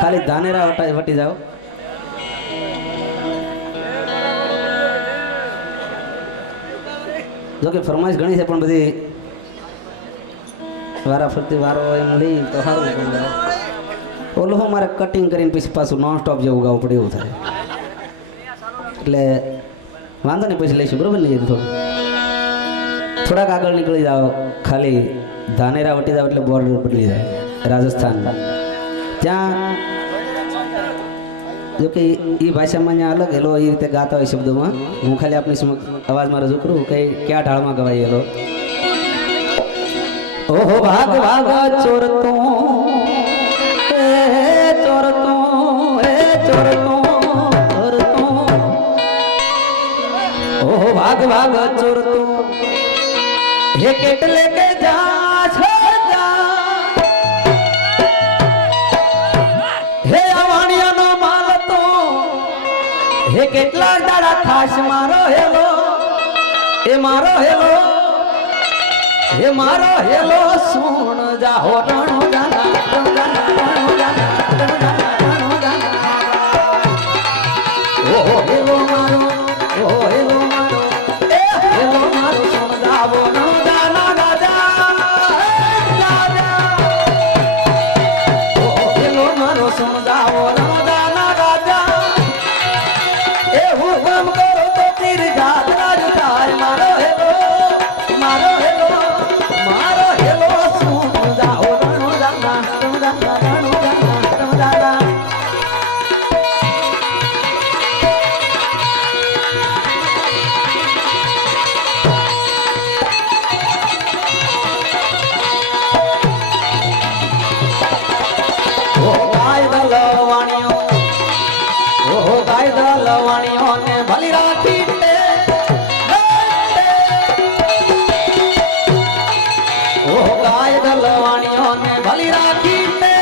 खाली धानेरा वटी जाओ। जो कि फरमाइश घणी है पण बधी वारा फरती वारो एम ली तो सारू ओलो मारे कटिंग करीने पीछे पाछू नॉन स्टॉप जेवुं गावुं पड़े एवुं थाय એટલે વાંધો નહીં પછી લઈશું બરોબર ને થોડાક આગળ નીકળી જાઓ ખાલી ધાનેરા વટી જાઓ એટલે બોર્ડર બદલી જાય રાજસ્થાન ત્યાં जो कि ये भाषा में अलग हेलो ये रीते गाता है शब्दों में हूँ खाली अपनी आवाज में रजू करूँ कई क्या ढाल में गवाई हेलो ओहो भाग भाग चोर तो चोर तो चोर तो चोर तो ओहो भाग भाग चोर तो हे केट लेके जा हे अवाणिया नो माल तो हे केटला दाड़ा खास मारो हेलो ए मारो हेलो हे मारो हेलो सुन जा हो रणो जाना रणो जाना रणो जाना रणो जाना रणो जाना ओ हेलो मारो ओ हेलो मारो ए हेलो मारो सुन जा वो रणो जाना राजा राजा ओ हेलो मारो सुन जा वो रणो जाना राजा ए हुकुम करो तो तीर जात राज थाय मारो हेलो मारो हेलो मारो हेलो सुन जाओ रणो जाना रणो जाना रणो जाना रणो जाना ओ गाय दलवाणियों ओ गाय दलवाणियों ने भली राखी ते ओ गाय दलवाणियों ने भली राखी ते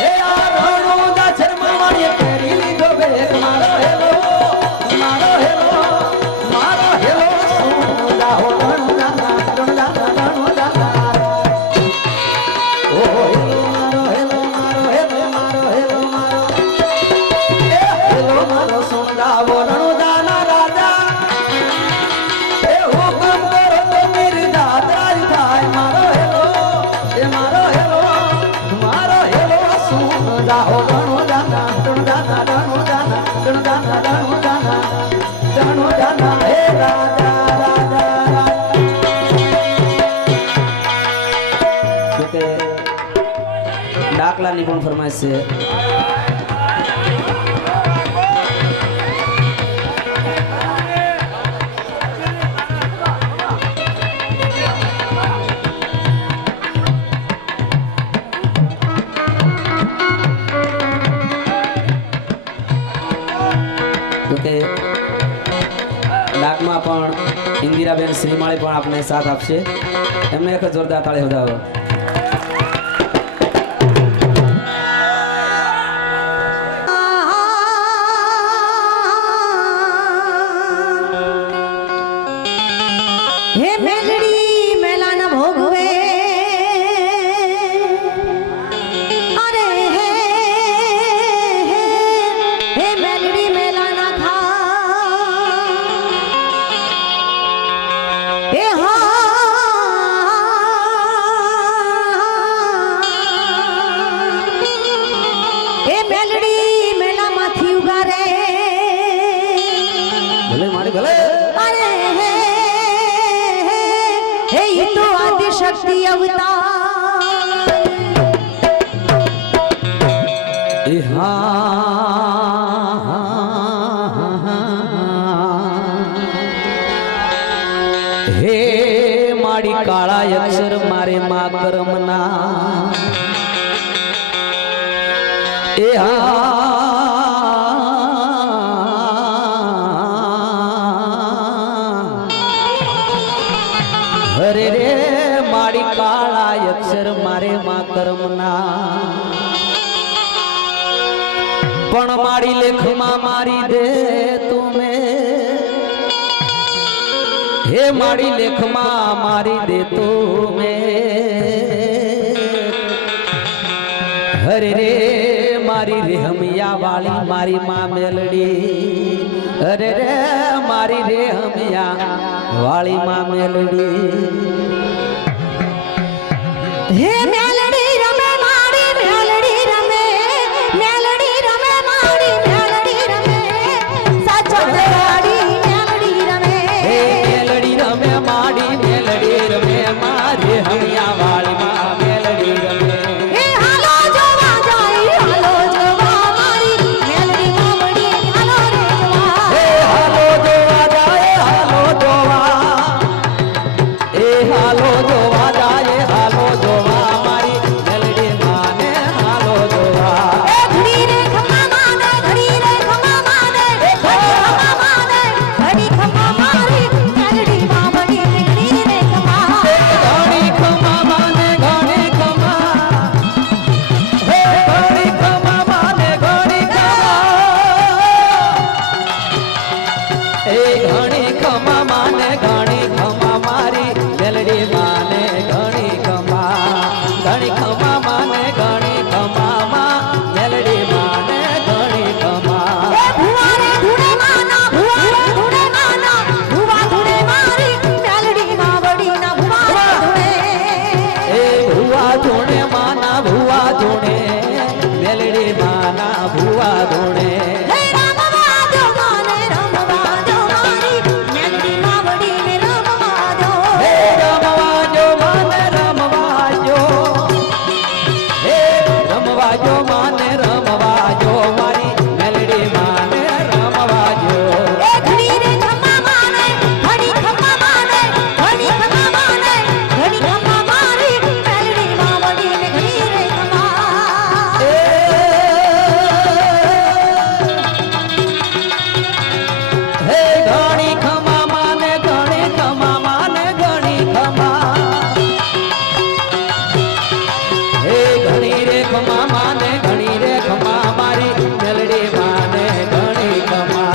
हे यार रणो दा शर्मा वाणी तेरी लीधो बेक मारो हेलो मारो हेलो सुन जाओ रणो जाना रणो जाना रणो जाना ओ हेलो मारो हेलो मारो हेलो मारो हेलो मारो ए हेलो मारो सुन जाओ रणो जाना राजा ए हुकुम करो तो मेरी जात राज थाय मारो हेलो ए मारो हेलो सुन जाओ रणो जाना रणो जाना रणो जाना रणो जाना रणो जाना रणो जाना हे राजा राजा राजा डाकला निपुण फरमाइश से डाकमा पण इंदिराबेन श्रीमाळे पण आपने साथ आपसे एमने एक जोरदार ताળી બજાવો हे मेलड़ी मेला न भोगवे अरे हे मेलड़ी मेला न खा हे हाँ हे मेलड़ी मेला माथी उगारे ભલે મારી ભલે अरे हे ये तो आदि शक्ति अवतार ए हाँ हे माड़ी काला अक्षर मारे माँ करमना ए हरे रे माड़ी काला अक्षर मारे माँ करमना पण माड़ी लेख माँ मारी दे तुम्हें हे माड़ी लेख माँ मारी दे तुम्हें हरे रे મારી રેહમિયા વાળી મારી માં મેલડી અરે રે મારી રેહમિયા વાળી માં મેલડી હે મેલડી રમે મારી મેલડી રમે મેલડી રમે મારી મેલડી રમે સાચો વાળી મેલડી રમે હે મેલડી રમે મારી મેલડી રમે મારી રેહમિયા વાળી માં મેલડી રમે હે હાલો જોવા જાય હાલો જોવા મારી મેલડી માવડી હાલો રે જોવા હે હાલો જોવા જાય હાલો જોવા એ હાલો જોવા જાય હાલો જોવા મારી મેલડી માને હાલો જોવા એ ઘડી રે ખમા માને ઘડી રે ખમા માને ઘડી ખમા માને ઘડી ખમા મારી મેલડી માવડી ઘડી રે ખમા ઘણી ખમા માને ઘણી ખમા હે ઘણી ખમા માને ઘણી ખમા એ ઘણી ખમા માને ઘણી ખમા મારી મેલડી માને ઘણી ખમા ઘણી ખમા માને ઘણી ખમા માં મેલડી માને ઘણી ખમા એ ભુવા રે ધૂણે માના ભુવા રે ધૂણે માના ભુવા ધૂણે મારી મેલડી માવડી ના ભુવા રે ધૂણે એ ભુવા ધૂણે માના ભુવા ધૂણે મેલડી માના ભુવા ધૂણે હે રમવા દો માને રમવા દો મારી મેલડી માવડી ને રમવા દો હે રમવાજો માને રમવાજો હે રમવાજો માને રમવાજો મારી મેલડી માને રમવાજો એ ઘડી રે ખમા માને ઘડી ખમા માને ઘડી ખમા માને ઘડી ખમા મારી મેલડી માવડી ને ઘડી રે ખમા હે ઘણી ખમા માને ઘણી ખમા માને ઘણી ખમા હે ઘણી રે ખમા માને ઘણી રે ખમા મારી મેલડી માને ઘણી ખમા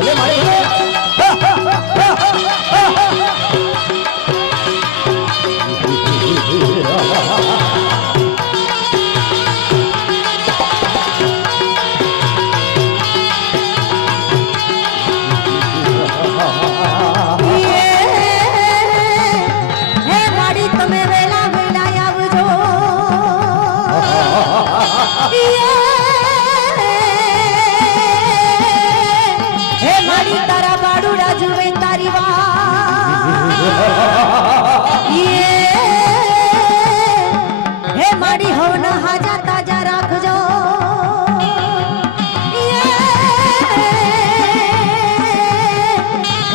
લે મારી હે માડી તમે વેલા વેલા આવજો હે માડી તારા બાડુડા જુએ તારી હે માડી હવના હાજા તાજા રાખજો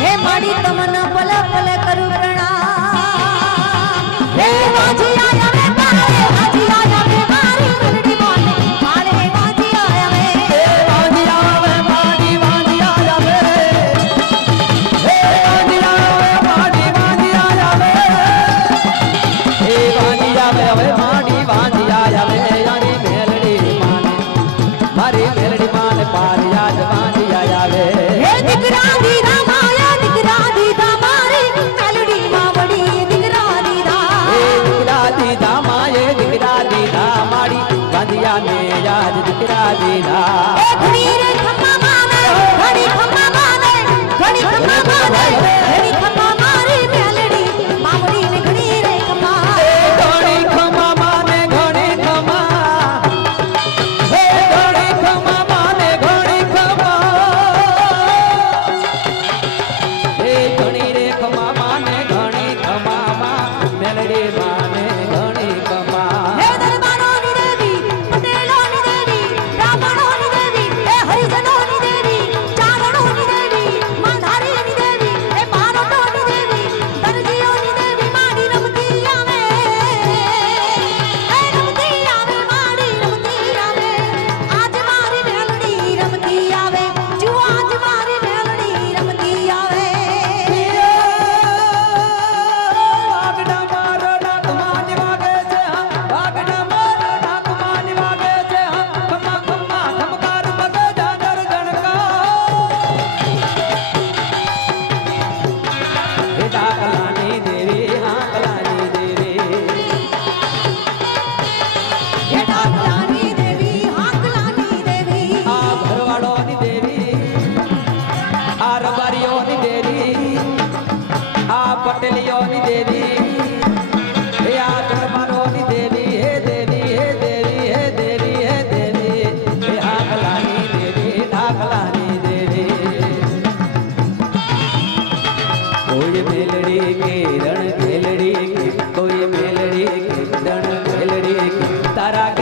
હે માડી તમને પલ પલ કરું પ્રણામ હે વાજી આયા મે મારે વાજી આયા મે મારી મેલડી બોલે મારે વાજી આયા મે વાજી આવે માડી વાજી આયા વે હે વાજી આવે માડી વાજી આયા વે હે વાજી આવે હવે માડી વાજી આયા વે યારી મેલડી માને મારી મેલડી માને પારિયા જ વાજી આયા વે હે દીકરા દીધા માયા દીકરા દીધા મારી મેલડી માવડી દીકરા દીધા હે દીકરા દીધા માએ દીકરા દીધા માડી વાંધિયા ને યાદ દીકરા દીધા એ ઘણી રે ખમ્મા માને ઘણી ખમ્મા માને ઘણી ખમ્મા માને ઘણી ખમ્મા મારી મેલડી માવડી ને ઘણી રે ખમ્મા ઘણી ખમા માને ઘણી ખમા હે ઘણી ખમા માને ઘણી ખમા હે ઘણી રે ખમા માને ઘણી ખમા માં મેલડી માને ઘણી ખમા હે દરબારોની દેવી પટેલોની દેવી બ્રાહ્મણોની દેવી હે હરિજનોની દેવી ચારણોની દેવી માધારીની દેવી હે પારોટોની દેવી દરજીઓની દેવી માડી રમતી આવે હે રમતી આવે માડી રમતી આવે આજ મારી મેલડી રમતી આવે જુઓ આજ મારી મેલડી રમતી આવે વાગડા મારો ડાક માની વાગે છે વાગડા મારો ડાક માની વાગે છે ખમા ખમા ખમકાર બગે જાગર ગણકા હે ડાકલાની દેવી હાકલાની દેવી હે ડાકલાની દેવી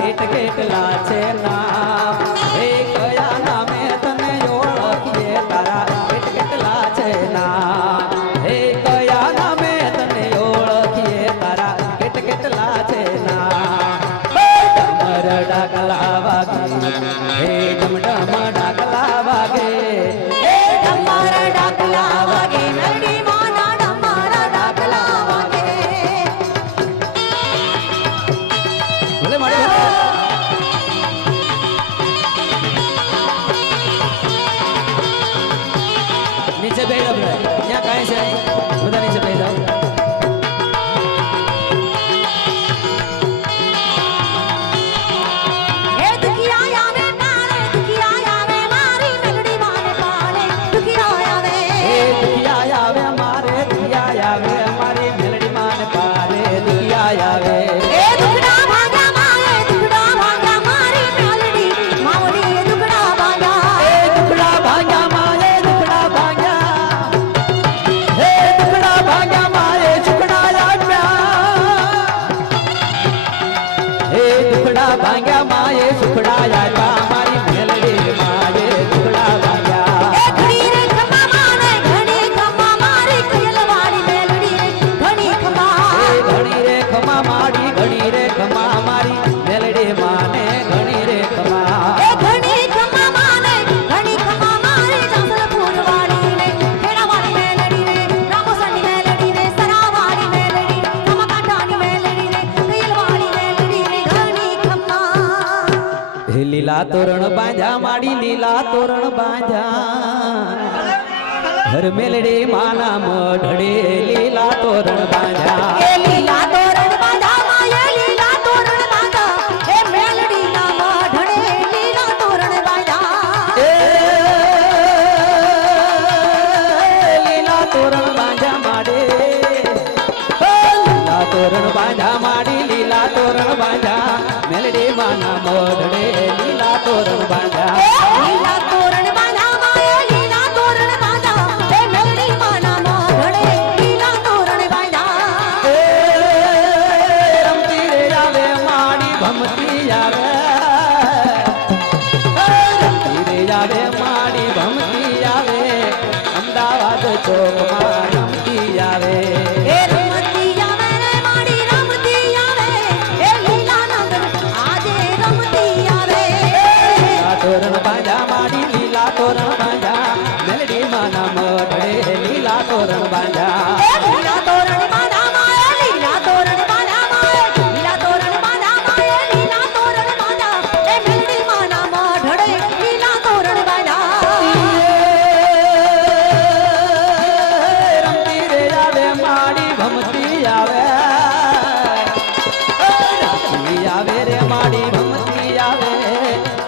કેટ કેટલા છે નામ હે કયા નામે તને ઓળખીએ તારા કેટ કેટલા છે નામ હે કયા નામે તને ઓળખીએ તારા કેટ કેટલા છે નામ ડમર ડાકલા વાગે હે ડમ ડમ ડાકલા વાગે એ ડમર ડાકલા વાગે મેલડી માના ડમર ડાકલા વાગે ભલે મળે નીચે બેઠ આપણે ત્યાં કાંઈ છે બધા નીચે બેઠ જાઓ એ દુખિયા આવે મારે દુખિયા આવે મારી મેલડી માને પાલે દુખિયા આવે એ દુખિયા આવે મારે દુખિયા આવે મારી મેલડી માન પારે દુખિયા આવે એ દુખડા ભાગ્યા મારે દુખડા ભાગ્યા મારી મેલડી માવડી દુખડા ભાગ્યા એ દુખડા ભાગ્યા મારે દુખડા ભાગ્યા હે દુખડા ભાગ્યા મારે સુખડા આપ્યા હે દુખડા ભાગ્યા માએ સુખડા આપ્યા મારી મેલડી માએ દુખડા ભાગ્યા એ ઘણી રે ખમા માને ઘણી ખમા મારી કયલવાડી મેલડી રે ઘણી ખમા એ ઘણી રે ખમા માડી ઘણી રે ખમા મારી મેલડી માને ઘણી રે ખમા એ ઘણી ખમા માને ઘણી ખમા મારી જાસલપુર વાળી રે ખેડાવાળી મેલડી રે રામોસરની મેલડી રે સરાવાળી મેલડી કમકાંઠાની મેલડી રે કયલવાળી મેલડી રે ઘણી ખમા હે લીલા તોરણ બાંધ્યા માડી લીલા તોરણ બાંધ્યા હર મેલડી માના મઢડે લીલા તોરણ બાંધ્યા એ લીલા તોરણ બાંધા માયે લીલા તોરણ બાંધા એ મેલડી ના મઢડે લીલા તોરણ બાંધા એ લીલા તોરણ બાંધ્યા માડે લીલા તોરણ બાંધ્યા માડી લીલા તોરણ બાંધ્યા મેલડી માના મઢડે લીલા તોરણ બાંધ્યા લીલા તોરણ બાંધા માયે લીલા તોરણ બાંધા એ મેલડી માના મઢડે લીલા તોરણ બાંધા એ રમતી રે આવે માડી ભમતી આવે રમતી રે આવે માડી ભમતી આવે અમદાવાદ ચોકમાં રમતી આવે એ રમતી આવે રે માડી રમતી આવે એ લીલા નગર આજે રમતી આવે લીલા તોરણ બાંધ્યા માડી લીલા તોરણ બાંધ્યા મેલડી માના મઢડે લીલા તોરણ બાંધ્યા એ લીલા તોરણ બાંધા માયે લીલા તોરણ બાંધા માયે લીલા તોરણ બાંધા માયે લીલા તોરણ બાંધા એ મેલડી માના મઢડે લીલા તોરણ બાંધા રમતી રે આવે માડી ભમતી આવે રમતી આવે રે માડી ભમતી આવે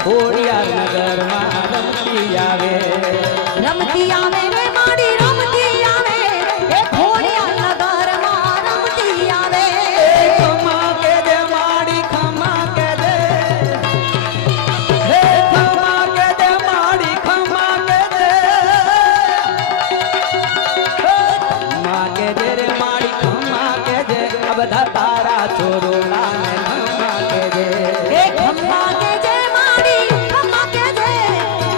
ખોડિયાર નગરમાં રમતી આવે રમતી આવે રે માડી રમતી આવે એ ખોડિયાર નગરમાં રમતી આવે ખમા કે દે માડી ખમા કે દે હે ખમા કે દે માડી ખમા કે દે ખમા કે દે રે માડી ખમા કે દે આ બધા તારા ચોરોડા ને ખમા કે દે એ ખમ્મા કે જે માડી ખમ્મા કે જે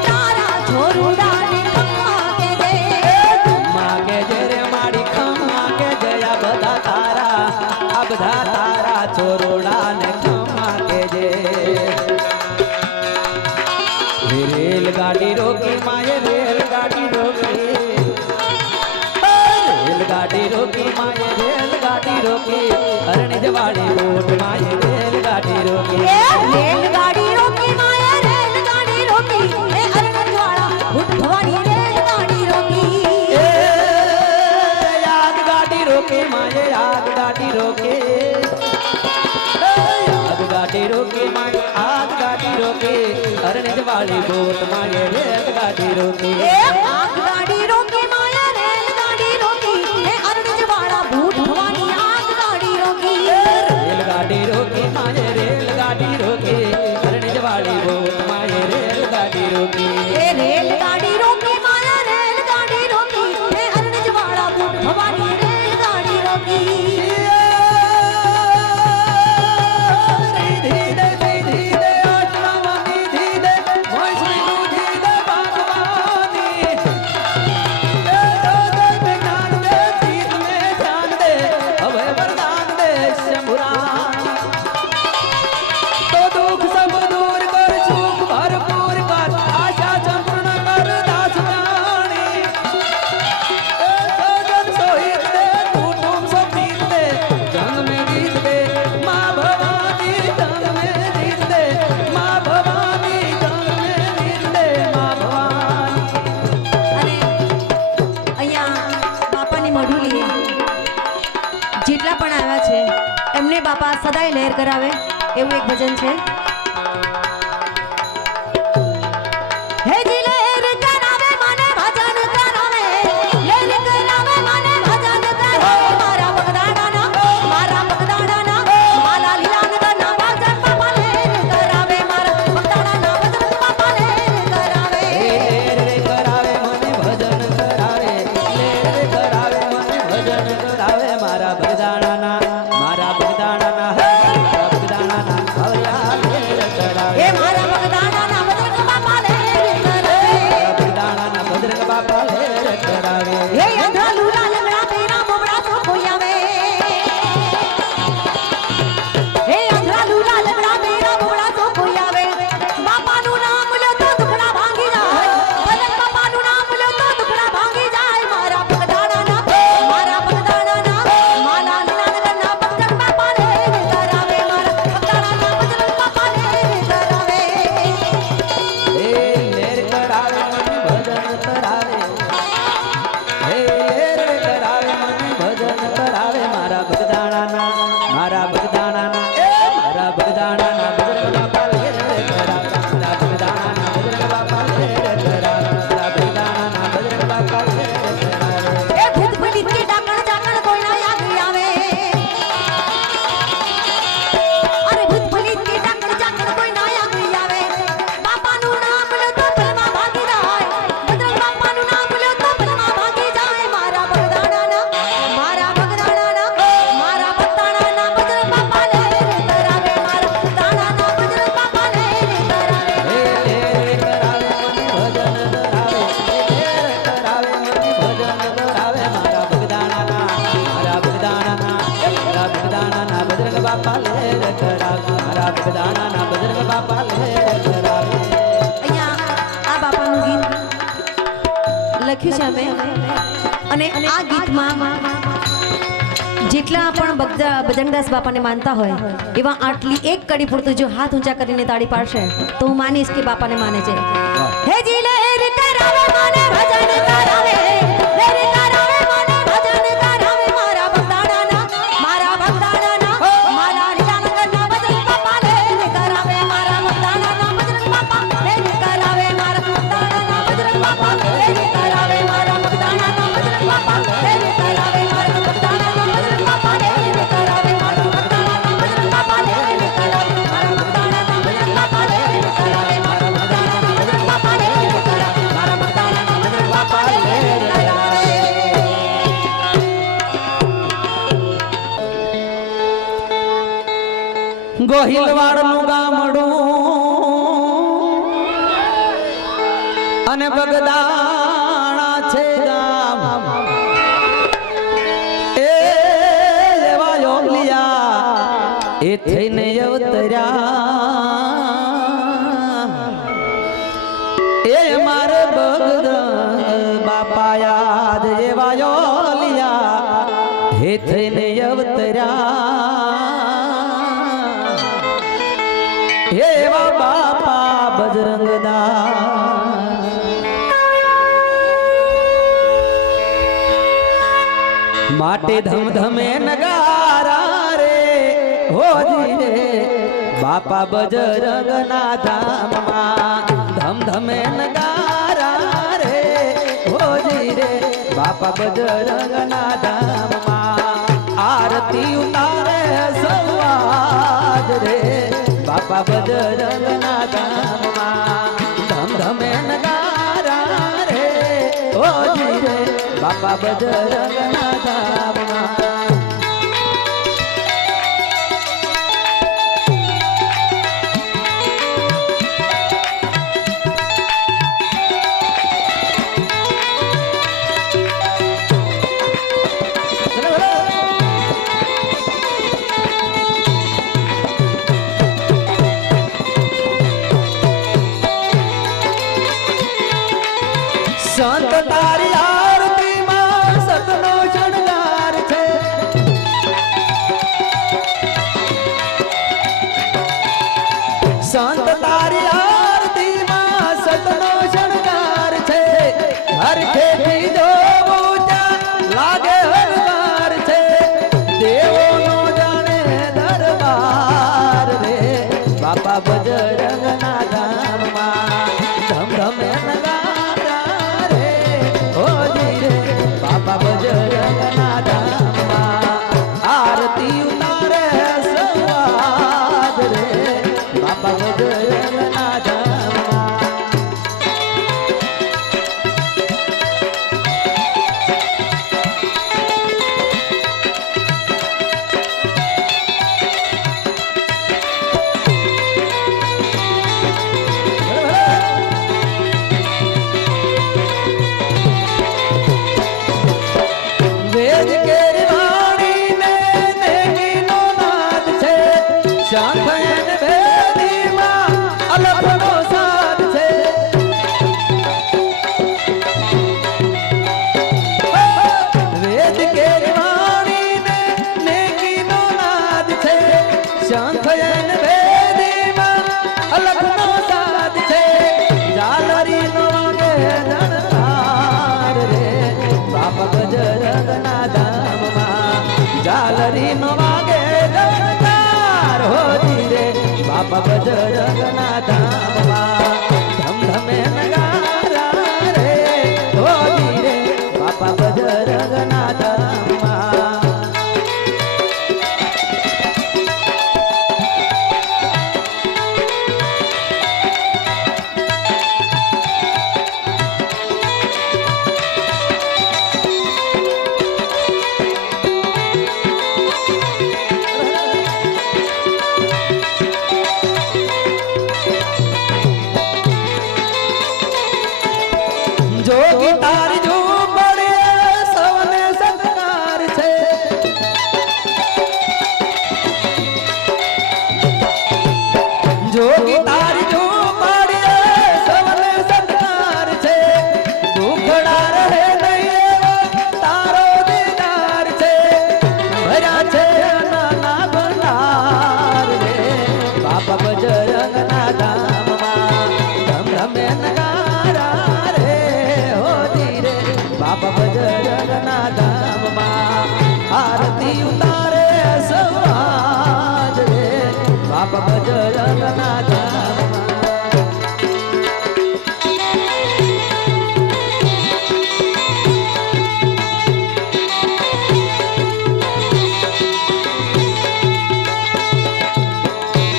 તારા છોરુડા ને ખમ્મા કે જે ખમા કે દે રે માડી ખમા કે દે આ બધા તારા ચોરોડા ને ખમા કે દે રેલગાડી રોકી માએ રેલગાડી રોકી રેલગાડી રોકી માએ રેલગાડી રોકી અરણિજ વાળી બોટ માએ રેલગાડી રોકી એ રેલગાડી રોકી માએ રેલગાડી રોકી એ અરણજવાળા ઉઠવાની રેલગાડી રોકી એ યાદ ગાડી રોકી માએ યાદ ગાડી રોકી યાદ ગાડી રોકી માએ યાદ ગાડી રોકી અરણિજ વાળી બોટ માએ રેલગાડી રોકી એ આગગાડી રોકી માએ રેલગાડી રોકી એ અરણજવાળા ઉઠવાની આગગાડી રોકી રેલગાડી રોકી માએ રેલગાડી રોકી અરણિજ વાળી બોટ માએ રેલગાડી રોકી એ રેલગાડી રોકી માએ રેલગાડી રોકી એ અરણજવાળા ઉઠવાની રેલગાડી રોકી ધીરે ધીરે સદાય લહેર કરાવે એવું એક ભજન છે. હે જી લહેર કરાવે મને ભજન કરાવે, લહેર કરાવે મને ભજન કરાવે, મારા બગદાણાના માલા લીલાનગરના ભજન બાપા લહેર કરાવે, મારા બગદાણાના ભજન બાપા લહેર કરાવે. રે કરાવે મને ભજન કરાવે, રે કરાવે મને ભજન કરાવે, મારા બગદાણાના આવયા લેર કરાવે. એ મારા બગદાણાના ભજન બાપા લહેર કરાવે. બગદાણાના ભદ્રક બાપા લેર કરાવે. હે આંધળા લૂલા લંગડા તેરા મોબડા તો કોઈ આવે. હે આંધળા લૂલા લંગડા તેરા મોબડા તો કોઈ આવે. બાપાનું નામ લો તો દુખડા ભાંગી જાય, ભજન બાપાનું નામ લો તો દુખડા ભાંગી જાય. મારા બગદાણાના માલા લીલાનગરના ભજન બાપા લહેર કરાવે, મારા બગદાણાના ભજન બાપા લહેર કરાવે. હે લેર કરાવે મને ભજન કરાવે, હે લેર કરાવે મને ભજન કરાવે, મારા બગદાણાના ભદ્રક બાપા લેર કરાવે, મારા બગદાણાના ભદ્રક બાપા લેર કરાવે, મારા બગદાણાના ભદ્રક બાપા લેર કરાવે. એ ભૂત ભૂલી કે ડાકણ ચાકણ કોઈ ના યાદ આવે. અરે ભૂત ભૂલી કે ડાકણ ચાકણ કોઈ ના યાદ આવે. બાપાનું નામ લો તો પલમાં ભાગી જાય, ભદ્રક બાપાનું નામ લો તો પલમાં ભાગી જાય. મારા બગદાણાના ભદ્રક બાપા લહેર કરાવે, મારા બગદાણાના ભદ્રક બાપા લહેર કરાવે. હે લેર કરાવે મને ભજન કરાવે, લેર કરાવે મને ભજન કરાવે, મારા બગદાણાના ભદ્રક બાપા લેર કરાવે, મારા બગદાણાના ભદ્રક બાપા લેર કરાવે. અહીંયા આ બાપાનું ગીત લખ્યું છે અમે, અને આ ગીતમાં જેટલા પણ બજરંગદાસ બાપાને માનતા હોય એવા આટલી એક કડી પૂરતું જો હાથ ઊંચા કરીને તાળી પાડશે તો હું માનીશ કે બાપાને માને છે. હે જી લહેર કરાવે મને ભજન કરાવે, લહેર કરાવે મને ભજન કરાવે, મારા બગદાણાના માલા લીલાનગરના ભજન બાપા લહેર કરાવે, મારા બગદાણાના ભજન બાપા લહેર કરાવે, મારા બગદાણાના ભજન બાપા લહેર કરાવે, મારા બગદાણાના ભજન બાપા લહેર કરાવે, મારા બગદાણાના ભજન બાપા લહેર કરાવે, મારા બગદાણાના ભજન બાપા લહેર કરાવે, મારા બગદાણાના ભજન બાપા લહેર કરાવે, મારા બગદાણાના ભજન બાપા લહેર કરાવે, મારા બગદાણાના ભજન બાપા લહેર કરાવે. ગોહિલવાડનું ગામડું અને બગદાણા છે ગામ, એ એવા યોગલિયા એ થઈને અવતર્યા, એ મારે બગદાણ બાપા યાદ એવા યોગલિયા એ થઈને અવતર્યા, એવા બાપા બજરંગદાસ. માટે ધમધમે નગારા રે હોજી રે બાપા બજરંગના ધામમાં, ધમધમે નગારા રે હોજી રે બાપા બજરંગના ધામમાં. આરતી ઉતારે સવાજ રે બાપા બજરંગના ધામમાં, ધમધમે નગારા રે હોજી રે બાપા બજરંગના ધામમાં. સંત તારી આરતીમાં સતનો શણગાર છે, સંત તારી આરતીમાં સતનો શણગાર છે, હરખેથી જોવું ત્યાં લાગે હરવાર છે, દેવોનો જાણે દરબાર બજરંગના ધામમાં ધમ ધમે નગારા રે હોજી રે બાપા બજરંગના ધામમાં આરતી ઉતારે સવાદ રે બાપા બજરંગના ધામમાં વેદ કેરી વાણીને દેવીનો નાદ છે શાંખયન ભેદીમાં અલખનો સાદ છે વેદ કેરી વાણીને દેવીનો નાદ છે શાંખયન ભેદીમાં અલખનો સાદ છે ઝાલરીનો વાગે જણકાર રે બાપા બજરંગના ધામમાં ઝાલરીનો વાગે જણકાર હોજી રે બાપા બજરંગના ધામમાં ધમ ધમે નગારા રે હોજી રે બાપા બજરંગના ધામમાં જોગી તારી ઝૂંપડે સૌને સત્કાર છે જોગી તારી ઝૂંપડે સૌને સત્કાર છે દુખડા રહે નહીં તારો દીદાર છે ભર્યા છે નાના ભંડાર રે બાપા બજરંગના ધામમાં ધમ ધમે નગારા રે હોજી રે બાપા બજરંગના ધામમાં આરતી ઉતારે સવાજ રે બાપા બજરંગના ધામમાં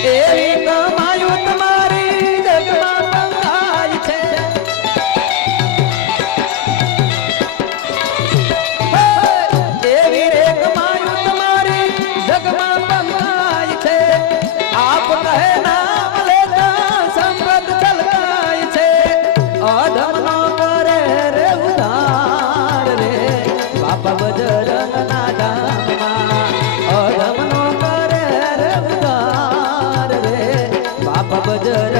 એવી કમાયું તમારી જગમાં બંધાય છે એવી રે કમાયું તમારી જગમાં બંધાય છે આપ કહે નામ લેતા સંપત છલકાય છે અધમનો કરે રે ઉધાર રે બાપા બજરંગના ધામમાં અધમનો કરે રે ઉધાર રે બાપા બજરંગ